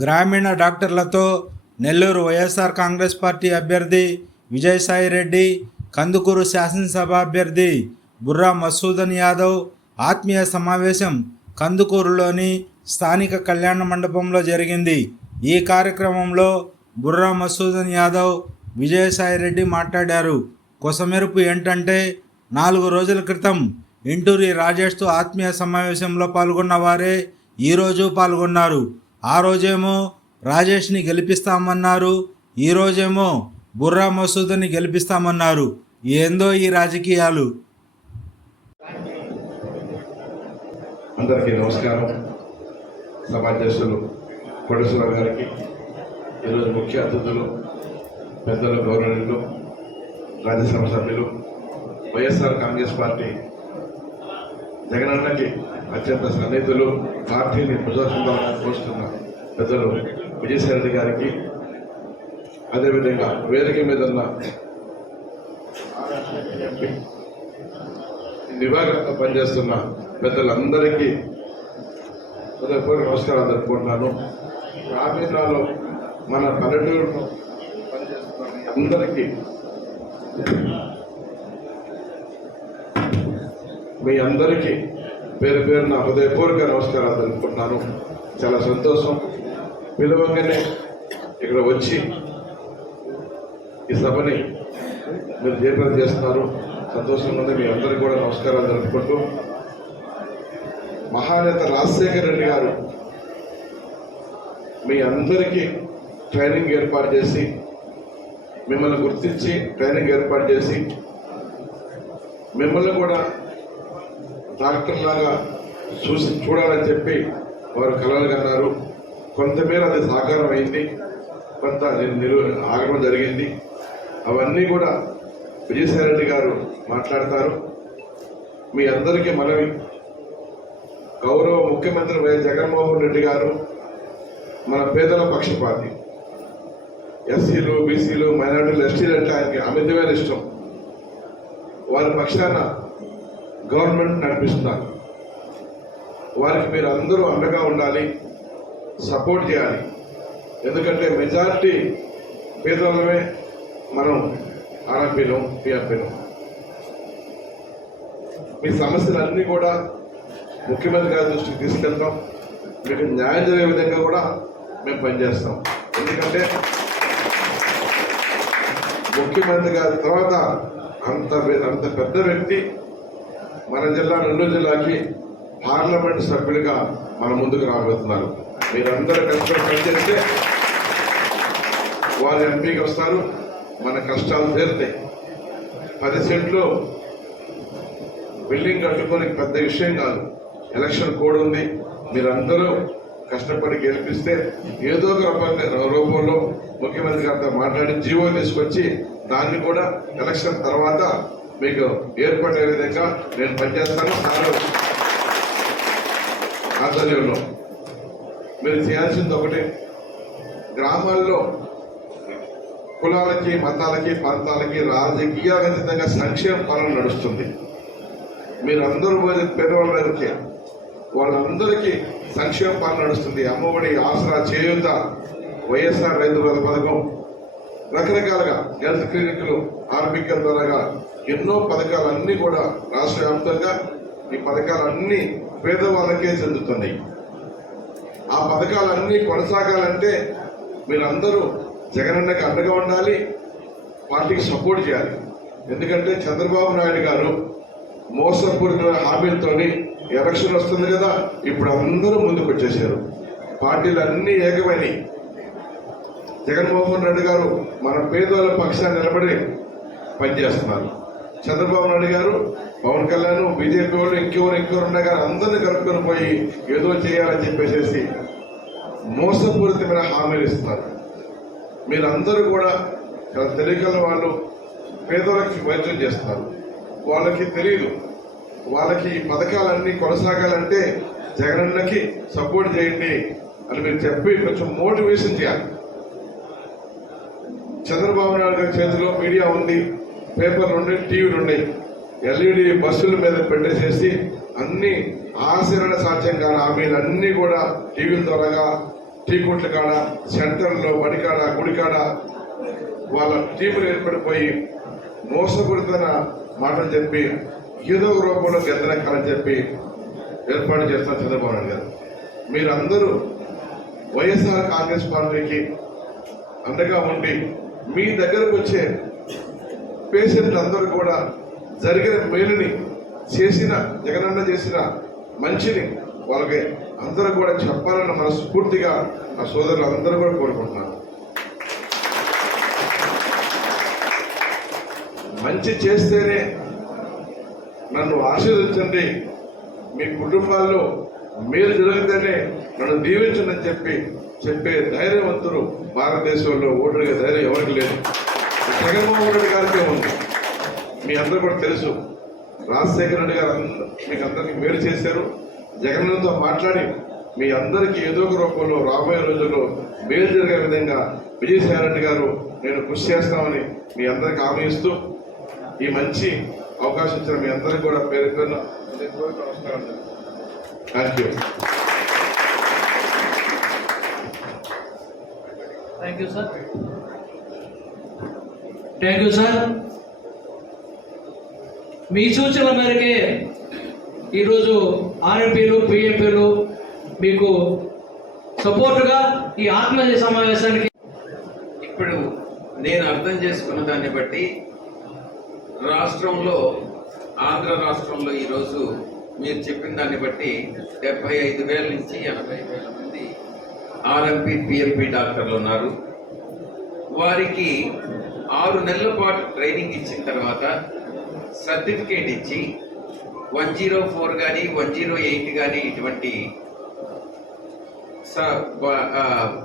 గ్రామీణ డాక్టర్లతో నెల్లూరు వైఎస్ఆర్ కాంగ్రెస్ పార్టీ అభ్యర్థి విజయసాయిరెడ్డి, కందుకూరు శాసనసభ అభ్యర్థి బుర్రా మసూదన్ యాదవ్ ఆత్మీయ సమావేశం కందుకూరులోని స్థానిక కళ్యాణ మండపంలో జరిగింది. ఈ కార్యక్రమంలో బుర్రా మసూదన్ యాదవ్, విజయసాయిరెడ్డి మాట్లాడారు. కొసమెరుపు ఏంటంటే 4 రోజుల క్రితం ఇంటూరి రాజేష్తో ఆత్మీయ సమావేశంలో పాల్గొన్న వారే ఈరోజు పాల్గొన్నారు. ఆ రోజేమో రాజేష్ని గెలిపిస్తామన్నారు, ఈరోజేమో బుర్రా మసూద్ని గెలిపిస్తామన్నారు. ఏందో ఈ రాజకీయాలు. అందరికీ నమస్కారం. సమాధ్యక్షులు కోటేశ్వరరావు గారికి, ఈరోజు ముఖ్య అతిథులు, పెద్దలు, గౌరవనీయులు, రాజ్యసభ సభ్యులు, వైఎస్ఆర్ కాంగ్రెస్ పార్టీ జగనన్నకి అత్యంత సన్నిహితులు, పార్టీని ప్రజాస్వామ్యంగా పోస్తున్న పెద్దలు విజయసాయిరెడ్డి గారికి, అదేవిధంగా వేదిక మీద ఉన్న విభాగంగా పనిచేస్తున్న పెద్దలందరికీ హృదయపూర్వక నమస్కారాలు జరుపుకుంటున్నాను. గ్రామీణాల్లో మన పల్లెటూరులో పనిచేస్తున్న మీ అందరికీ పేరు పేరున హృదయపూర్వక నమస్కారాలు తెలుపుకుంటున్నాను. చాలా సంతోషం. పిలవంగానే ఇక్కడ వచ్చి ఈ సభని మీరు జయప్రదం చేస్తున్నారు. సంతోషంగా ఉంది. మీ అందరికీ కూడా నమస్కారాలు తెలుపుకుంటూ, మహానేత రాజశేఖర రెడ్డి గారు మీ అందరికీ ట్రైనింగ్ ఏర్పాటు చేసి, మిమ్మల్ని గుర్తించి ట్రైనింగ్ ఏర్పాటు చేసి, మిమ్మల్ని కూడా డాక్టర్ లాగా చూడాలని చెప్పి వారు కలలు కన్నారు. కొంతమేర అది సాకారం అయింది, కొంత ఆగడం జరిగింది. అవన్నీ కూడా విజయసాయిరెడ్డి గారు మాట్లాడతారు. మీ అందరికీ మనవి, గౌరవ ముఖ్యమంత్రి వైఎస్ జగన్మోహన్ రెడ్డి గారు మన పేదల పక్షపాతి. ఎస్సీలు, బీసీలు, మైనార్టీలు, ఎస్టీలు అంటే ఆయనకి అమితమైన ఇష్టం. వారి పక్షాన గవర్నమెంట్ నడిపిస్తున్నారు. వారికి మీరు అందరూ అండగా ఉండాలి, సపోర్ట్ చేయాలి. ఎందుకంటే మెజారిటీ పేదలమే మనం ఆర్ఎంపీలు, పిఆర్పీలు. మీ సమస్యలన్నీ కూడా ముఖ్యమంత్రి గారి దృష్టికి తీసుకెళ్తాం. మీకు న్యాయం జరిగే విధంగా కూడా మేము పనిచేస్తాం. ఎందుకంటే ముఖ్యమంత్రి గారి తర్వాత అంత పెద్ద వ్యక్తి మన జిల్లా, నెల్లూరు జిల్లాకి పార్లమెంట్ సభ్యుడిగా మన ముందుకు రాబోతున్నారు. మీరందరూ కష్టపడి పనిచేస్తే వారు ఎంపీకి వస్తారు, మన కష్టాలు తీరుతాయి. 10 సెంట్లు బిల్డింగ్ కట్టుకొని పెద్ద విషయం కాదు. ఎలక్షన్ కోడ్ ఉంది. మీరందరూ కష్టపడి గెలిపిస్తే ఏదో ఒక రూపంలో ముఖ్యమంత్రి గారితో మాట్లాడి జీవో తీసుకొచ్చి దాన్ని కూడా ఎలక్షన్ తర్వాత మీకు ఏర్పడే విధంగా నేను పనిచేస్తాను. ఆధ్వర్యంలో మీరు చేయాల్సింది ఒకటి, గ్రామాల్లో కులాలకి, మతాలకి, ప్రాంతాలకి రాజకీయాతీతంగా సంక్షేమ పాలన నడుస్తుంది. మీరందరూ పేదవాళ్ళకి, వాళ్ళందరికీ సంక్షేమ పాలన నడుస్తుంది. అమ్మఒడి, ఆసరా, చేయూత, వైఎస్ఆర్ రైతు పథకం, రకరకాలుగా హెల్త్ క్లినిక్లు, ఆర్బికల్ ద్వారా ఎన్నో పథకాలన్నీ కూడా రాష్ట్ర వ్యాప్తంగా ఈ పథకాలన్నీ పేదవాళ్ళకే చెందుతున్నాయి. ఆ పథకాలన్నీ కొనసాగాలంటే మీరందరూ జగనన్నకి అండగా ఉండాలి, పార్టీకి సపోర్ట్ చేయాలి. ఎందుకంటే చంద్రబాబు నాయుడు గారు మోసపూరితమైన హామీలతోని ఎలక్షన్ వస్తుంది కదా, ఇప్పుడు అందరూ ముందుకు వచ్చేసారు. పార్టీలు అన్నీ ఏకమైనవి. జగన్మోహన్ రెడ్డి గారు మన పేదోళ్ళ పక్షాన్ని నిలబడి పనిచేస్తున్నారు. చంద్రబాబు నాయుడు గారు, పవన్ కళ్యాణ్, బీజేపీ వాళ్ళు ఇంకెవరు ఉన్నా కానీ అందరినీ కలుపుకొని పోయి ఏదో చేయాలని చెప్పేసి మోసపూరితమైన హామీలు ఇస్తున్నారు. మీరందరూ కూడా చాలా తెలియగల వాళ్ళు పేదోళ్ళకి వైద్యం చేస్తున్నారు. వాళ్ళకి తెలియదు, వాళ్ళకి ఈ పథకాలన్నీ కొనసాగాలంటే జగనన్నకి సపోర్ట్ చేయండి అని మీరు చెప్పి కొంచెం మోటివేషన్ చేయాలి. చంద్రబాబు నాయుడు గారి చేతిలో మీడియా ఉంది, పేపర్లు ఉన్నాయి, టీవీలు ఉన్నాయి. ఎల్ఈడి బస్సుల మీద పెట్టేసేసి అన్ని ఆచరణ సాధ్యం కాని హామీలన్నీ కూడా టీవీల ద్వారాగా టీ కొట్ల కాడ, సెంటర్లో, బడికాడ, గుడికాడ వాళ్ళ టీములు ఏర్పడిపోయి మోసపూరితమైన మాటలు చెప్పి ఏదో ఒక రూపంలో గెంతనెక్కాలని చెప్పి ఏర్పాటు చేస్తున్న చంద్రబాబు నాయుడు గారు. మీరందరూ వైఎస్ఆర్ కాంగ్రెస్ పార్టీకి అండగా ఉండి మీ దగ్గరకు వచ్చే పేషెంట్లు అందరూ కూడా జరిగిన మేలుని చేసిన, జగనన్న చేసిన మంచిని వాళ్ళకి అందరూ కూడా చెప్పాలన్న మనస్ఫూర్తిగా ఆ సోదరులు అందరూ కూడా కోరుకుంటున్నాను. మంచి చేస్తేనే నన్ను ఆశీర్వదించండి, మీ కుటుంబాల్లో మేలు జరిగితేనే నన్ను దీవించండి అని చెప్పే ధైర్యవంతులు భారతదేశంలో ఓటరుగా ధైర్యం ఎవరికి లేదు. జగన్మోహన్ రెడ్డి గారికే ఉంది. మీ అందరూ కూడా తెలుసు, రాజశేఖర రెడ్డి గారు మీకు అందరికీ మేలు చేశారు. జగన్తో మాట్లాడి మీ అందరికీ ఏదో ఒక రూపంలో రాబోయే రోజుల్లో మేలు జరిగే విధంగా విజయసాయి రెడ్డి గారు నేను కృషి చేస్తామని మీ అందరికీ హామీ ఇస్తూ ఈ మంచి అవకాశం ఇచ్చిన మీ అందరికీ కూడా పేరు పేరున నమస్కారం. Thank you. Thank you sir. Thank you sir. మీ సూచనల మేరకే ఈరోజు ఆర్ఎంపీలు, పిఎంపీలు మీకు సపోర్టుగా ఈ ఆత్మహత్య సమావేశానికి ఇప్పుడు నేను అర్థం చేసుకున్న దాన్ని బట్టి రాష్ట్రంలో, ఆంధ్ర రాష్ట్రంలో ఈరోజు మీరు చెప్పిన దాన్ని బట్టి 75,000 నుంచి 80,000 మంది ఆర్ఎంపీ, పిఎంపీ డాక్టర్లు ఉన్నారు. వారికి 6 నెలల పాటు ట్రైనింగ్ ఇచ్చిన తర్వాత సర్టిఫికేట్ ఇచ్చి 104 కానీ 108 కానీ ఇటువంటి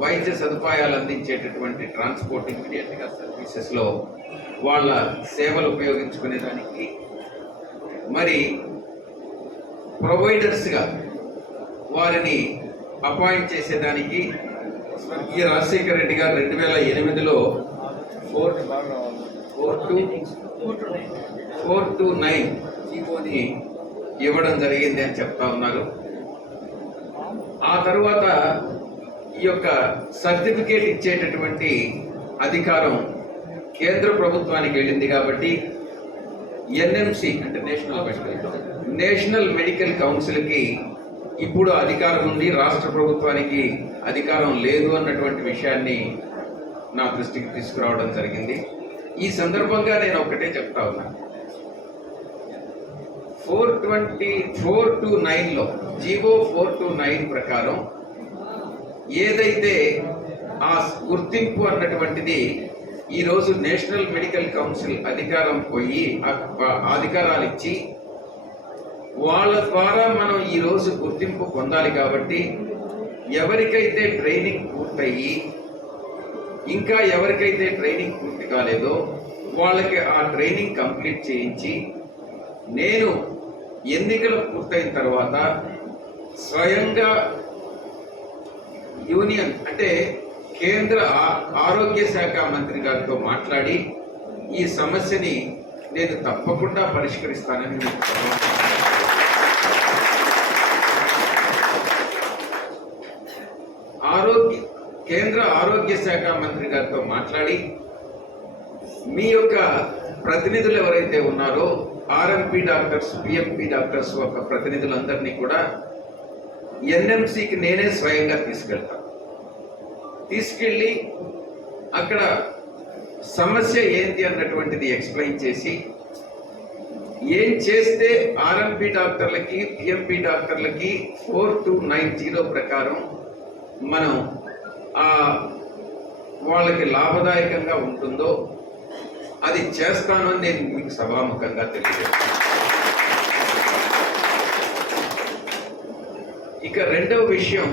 వైద్య సదుపాయాలు అందించేటటువంటి ట్రాన్స్పోర్ట్ ఇమీడియట్గా సర్వీసెస్లో వాళ్ళ సేవలు ఉపయోగించుకునేదానికి, మరి ప్రొవైడర్స్గా వారిని అపాయింట్ చేసేదానికి స్వర్గీయ రాజశేఖర రెడ్డి గారు 2008లో 429 జీవోని ఇవ్వడం జరిగింది అని చెప్తా ఉన్నారు. ఆ తర్వాత ఈ యొక్క సర్టిఫికేట్ ఇచ్చేటటువంటి అధికారం కేంద్ర ప్రభుత్వానికి వెళ్ళింది కాబట్టి ఎన్ఎంసి అంటే నేషనల్ మెడికల్ కౌన్సిల్కి ఇప్పుడు అధికారం ఉంది, రాష్ట్ర ప్రభుత్వానికి అధికారం లేదు అన్నటువంటి విషయాన్ని నా దృష్టికి తీసుకురావడం జరిగింది. ఈ సందర్భంగా నేను ఒకటే చెప్తా ఉన్నాను, 429లో జీవో 429 ప్రకారం ఏదైతే ఆ గుర్తింపు అన్నటువంటిది ఈరోజు నేషనల్ మెడికల్ కౌన్సిల్ అధికారం పోయి అధికారాలు ఇచ్చి వాళ్ళ ద్వారా మనం ఈరోజు గుర్తింపు పొందాలి. కాబట్టి ఎవరికైతే ట్రైనింగ్ పూర్తయ్యి ఇంకా ఎవరికైతే ట్రైనింగ్ పూర్తి కాలేదో వాళ్ళకి ఆ ట్రైనింగ్ కంప్లీట్ చేయించి నేను ఎన్నికలు పూర్తయిన తర్వాత స్వయంగా యూనియన్ అంటే కేంద్ర ఆరోగ్య శాఖ మంత్రి గారితో మాట్లాడి ఈ సమస్యని నేను తప్పకుండా పరిష్కరిస్తానని కేంద్ర ఆరోగ్య శాఖ మంత్రి గారితో మాట్లాడి మీ యొక్క ప్రతినిధులు ఎవరైతే ఉన్నారో ఆర్ఎంపీ డాక్టర్స్, పిఎంపీ డాక్టర్స్ యొక్క ప్రతినిధులందరినీ కూడా ఎన్ఎంసికి నేనే స్వయంగా తీసుకెళ్ళి అక్కడ సమస్య ఏంటి అన్నటువంటిది ఎక్స్ప్లెయిన్ చేసి ఏం చేస్తే ఆర్ఎంపీ డాక్టర్లకి, పిఎంపీ డాక్టర్లకి 4290 ప్రకారం మనం వాళ్ళకి లాభదాయకంగా ఉంటుందో అది చేస్తానని నేను మీకు సభాముఖంగా తెలియజేస్తాను. ఇక రెండవ విషయం,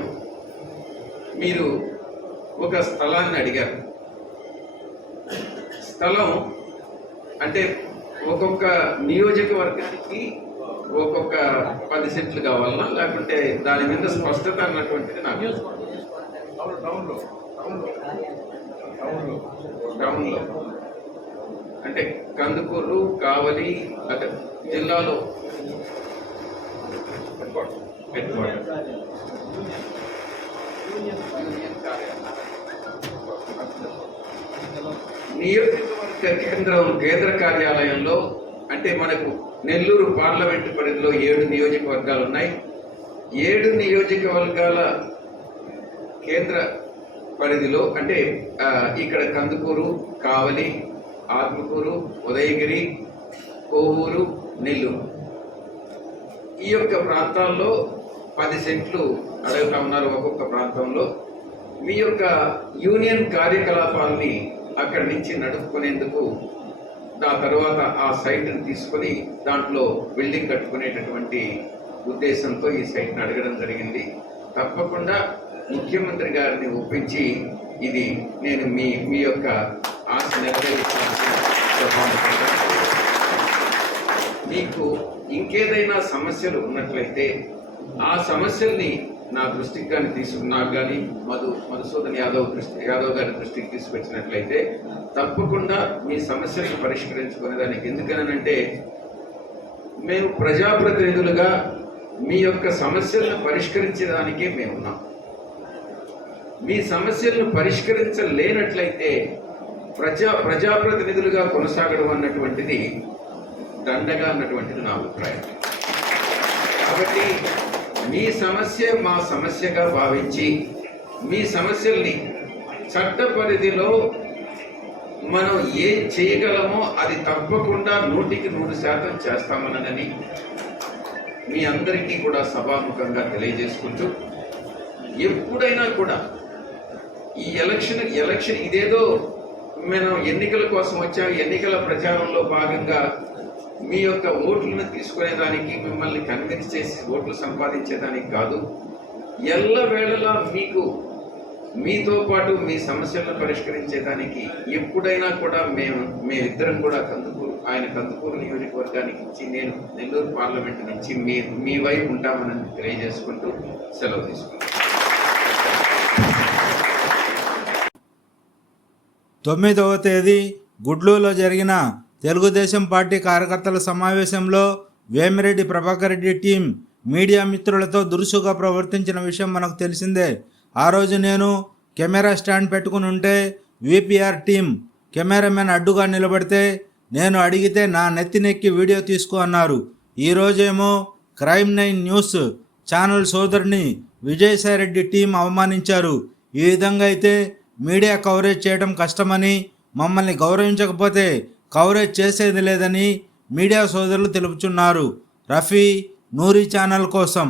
మీరు ఒక స్థలాన్ని అడిగారు. స్థలం అంటే ఒక్కొక్క నియోజకవర్గానికి ఒక్కొక్క 10 సెంట్లు కావాలన్నా, లేకుంటే దాని మీద స్పష్టత అన్నటువంటిది నాకు టౌన్లో అంటే కందుకూరు, కావలి అటు జిల్లాలో హెడ్ క్వార్టర్ యూనియన్ కార్యాలయం. నియోజకవర్గ కేంద్ర కార్యాలయంలో అంటే మనకు నెల్లూరు పార్లమెంటు పరిధిలో 7 నియోజకవర్గాలు ఉన్నాయి. 7 నియోజకవర్గాల కేంద్ర పరిధిలో అంటే ఇక్కడ కందుకూరు, కావలి, ఆత్మకూరు, ఉదయగిరి, కోవూరు, నెల్లూరు ఈ యొక్క ప్రాంతాల్లో 10 సెంట్లు అడుగుతా ఉన్నారు. ఒక్కొక్క ప్రాంతంలో మీ యొక్క యూనియన్ కార్యకలాపాలని అక్కడి నుంచి నడుపుకునేందుకు ఆ తర్వాత ఆ సైట్ని తీసుకొని దాంట్లో బిల్డింగ్ కట్టుకునేటటువంటి ఉద్దేశంతో ఈ సైట్ని అడగడం జరిగింది. తప్పకుండా ముఖ్యమంత్రి గారిని ఒప్పించి ఇది నేను మీ యొక్క ఆశ నెరవేర్చాల్సిన మీకు ఇంకేదైనా సమస్యలు ఉన్నట్లయితే ఆ సమస్యల్ని నా దృష్టికి కానీ నాకు కానీ మధుసూదన్ యాదవ్ గారి దృష్టికి తీసుకొచ్చినట్లయితే తప్పకుండా మీ సమస్యలను పరిష్కరించుకునేదానికి. ఎందుకనంటే మేము ప్రజాప్రతినిధులుగా మీ యొక్క సమస్యలను పరిష్కరించేదానికే మేమున్నాం. మీ సమస్యలను పరిష్కరించలేనట్లయితే ప్రజాప్రతినిధులుగా కొనసాగడం అన్నటువంటిది దండగా అన్నటువంటిది నా అభిప్రాయం. కాబట్టి మీ సమస్య మా సమస్యగా భావించి మీ సమస్యల్ని చట్ట పరిధిలో మనం ఏం చేయగలమో అది తప్పకుండా 100% చేస్తామనని మీ అందరికీ కూడా సభాముఖంగా తెలియజేసుకుంటూ ఎప్పుడైనా కూడా ఈ ఎలక్షన్ ఇదేదో మనం ఎన్నికల కోసం వచ్చాం, ఎన్నికల ప్రచారంలో భాగంగా మీ యొక్క ఓట్లను తీసుకునేదానికి మిమ్మల్ని కన్విన్స్ చేసి ఓట్లు సంపాదించేదానికి కాదు. ఎల్లవేళలా మీతో పాటు మీ సమస్యలను పరిష్కరించేదానికి ఎప్పుడైనా కూడా మేమిద్దరం కూడా కందుకూరు నియోజకవర్గానికి ఇచ్చి నేను నెల్లూరు పార్లమెంట్ నుంచి మీ వైపు ఉంటామని తెలియజేసుకుంటూ సెలవు తీసుకుంటాను. 9వ తేదీ గుడ్లూరులో జరిగిన తెలుగుదేశం పార్టీ కార్యకర్తల సమావేశంలో వేమిరెడ్డి ప్రభాకర్ రెడ్డి టీం మీడియా మిత్రులతో దురుసుగా ప్రవర్తించిన విషయం మనకు తెలిసిందే. ఆ రోజు నేను కెమెరా స్టాండ్ పెట్టుకుని ఉంటే విపిఆర్ టీం కెమెరామెన్ అడ్డుగా నిలబడితే నేను అడిగితే నా నెత్తినెక్కి వీడియో తీసుకో అన్నారు. ఈరోజేమో క్రైమ్ 9 న్యూస్ ఛానల్ సోదరుని విజయసాయిరెడ్డి టీం అవమానించారు. ఈ విధంగా అయితే మీడియా కవరేజ్ చేయడం కష్టమని, మమ్మల్ని గౌరవించకపోతే కవరేజ్ చేసేది లేదని మీడియా సోదరులు తెలుపుచున్నారు. రఫీ నూరి ఛానల్ కోసం.